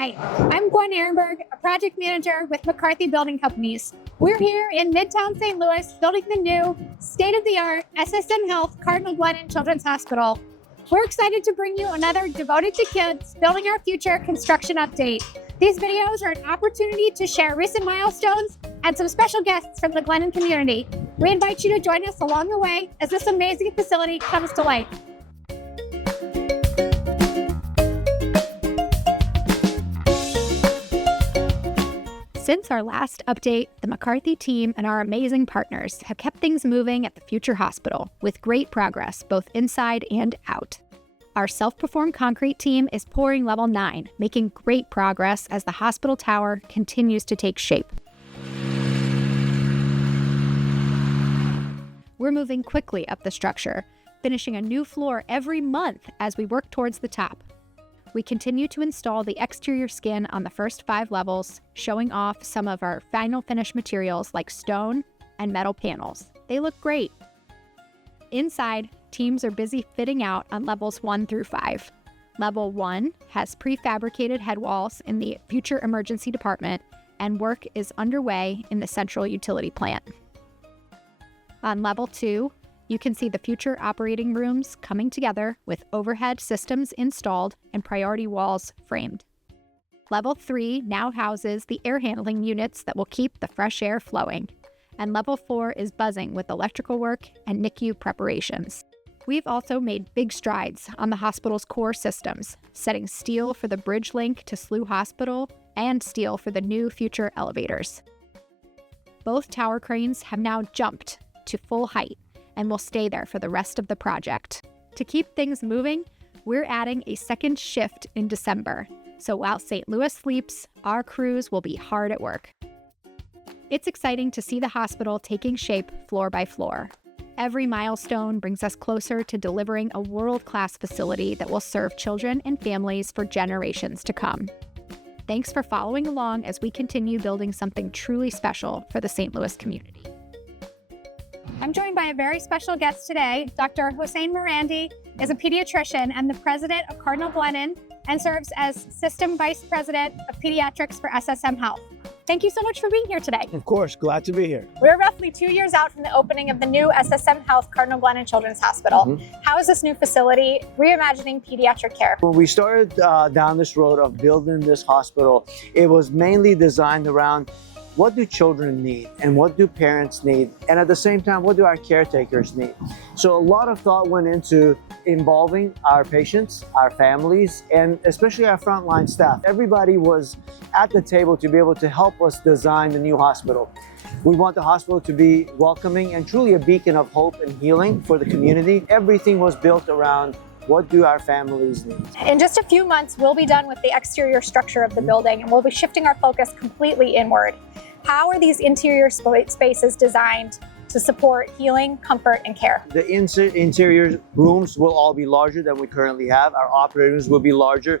Hi, I'm Gwen Arenberg, a project manager with McCarthy Building Companies. We're here in Midtown St. Louis building the new state-of-the-art SSM Cardinal Glennon Children's Hospital. We're excited to bring you another Devoted to Kids Building Our Future construction update. These videos are an opportunity to share recent milestones and some special guests from the Glennon community. We invite you to join us along the way as this amazing facility comes to life. Since our last update, the McCarthy team and our amazing partners have kept things moving at the future hospital with great progress both inside and out. Our self-performed concrete team is pouring level 9, making great progress as the hospital tower continues to take shape. We're moving quickly up the structure, finishing a new floor every month as we work towards the top. We continue to install the exterior skin on the first 5 levels, showing off some of our final finish materials like stone and metal panels. They look great. Inside, teams are busy fitting out on levels 1 through 5. Level 1 has prefabricated head walls in the future emergency department, and work is underway in the central utility plant. On level 2, you can see the future operating rooms coming together with overhead systems installed and priority walls framed. Level 3 now houses the air handling units that will keep the fresh air flowing, and Level 4 is buzzing with electrical work and NICU preparations. We've also made big strides on the hospital's core systems, setting steel for the bridge link to SLU Hospital and steel for the new future elevators. Both tower cranes have now jumped to full height and will stay there for the rest of the project. To keep things moving, we're adding a second shift in December, so while St. Louis sleeps, our crews will be hard at work. It's exciting to see the hospital taking shape floor by floor. Every milestone brings us closer to delivering a world-class facility that will serve children and families for generations to come. Thanks for following along as we continue building something truly special for the St. Louis community. I'm joined by a very special guest today. Dr. Hossein Marandi is a pediatrician and the president of Cardinal Glennon and serves as System Vice President of Pediatrics for SSM Health. Thank you so much for being here today. Of course, glad to be here. We're roughly 2 years out from the opening of the new SSM Health Cardinal Glennon Children's Hospital. How is this new facility reimagining pediatric care? When we started down this road of building this hospital, it was mainly designed around what do children need and what do parents need? And at the same time, what do our caretakers need? So a lot of thought went into involving our patients, our families, and especially our frontline staff. Everybody was at the table to be able to help us design the new hospital. We want the hospital to be welcoming and truly a beacon of hope and healing for the community. Everything was built around what do our families need? In just a few months, we'll be done with the exterior structure of the building and we'll be shifting our focus completely inward. How are these interior spaces designed to support healing, comfort, and care? The interior rooms will all be larger than we currently have. Our operating rooms will be larger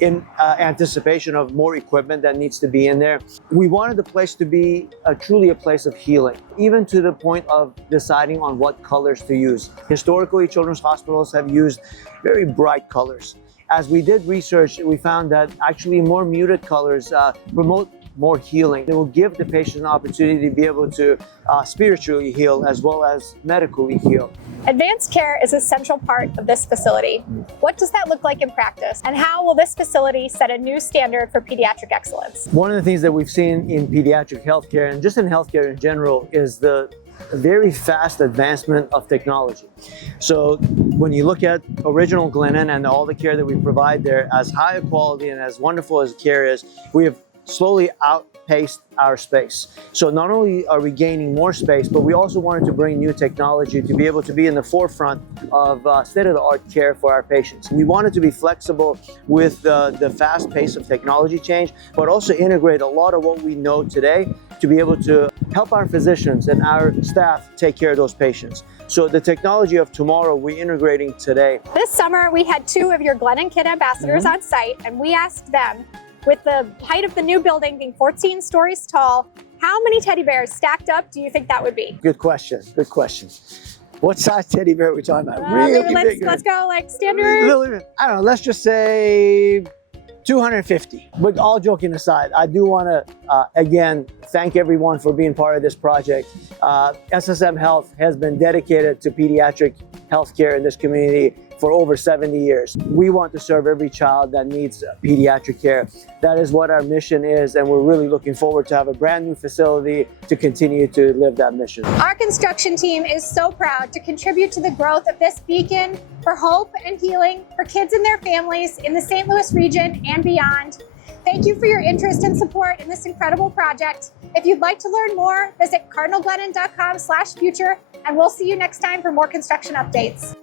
in anticipation of more equipment that needs to be in there. We wanted the place to be truly a place of healing, even to the point of deciding on what colors to use. Historically, children's hospitals have used very bright colors. As we did research, we found that actually more muted colors promote more healing. It will give the patient an opportunity to be able to spiritually heal as well as medically heal. Advanced care is a central part of this facility. What does that look like in practice? And how will this facility set a new standard for pediatric excellence? One of the things that we've seen in pediatric healthcare and just in healthcare in general is the very fast advancement of technology. So when you look at original Glennon and all the care that we provide there, as high a quality and as wonderful as the care is, we have slowly outpaced our space. So not only are we gaining more space, but we also wanted to bring new technology to be able to be in the forefront of state-of-the-art care for our patients. We wanted to be flexible with the fast pace of technology change, but also integrate a lot of what we know today to be able to help our physicians and our staff take care of those patients. So the technology of tomorrow, we're integrating today. This summer, we had 2 of your Glennon Kid ambassadors on site, and we asked them, with the height of the new building being 14 stories tall, how many teddy bears stacked up do you think that would be? Good question. Good question. What size teddy bear are we talking about? Really maybe big. Let's go like standard. I don't know. Let's just say 250. But all joking aside, I do want to, again, thank everyone for being part of this project. SSM Health has been dedicated to pediatric healthcare in this community for over 70 years. We want to serve every child that needs pediatric care. That is what our mission is, and we're really looking forward to have a brand new facility to continue to live that mission. Our construction team is so proud to contribute to the growth of this beacon for hope and healing for kids and their families in the St. Louis region and beyond. Thank you for your interest and support in this incredible project. If you'd like to learn more, visit cardinalglennon.com/future, and we'll see you next time for more construction updates.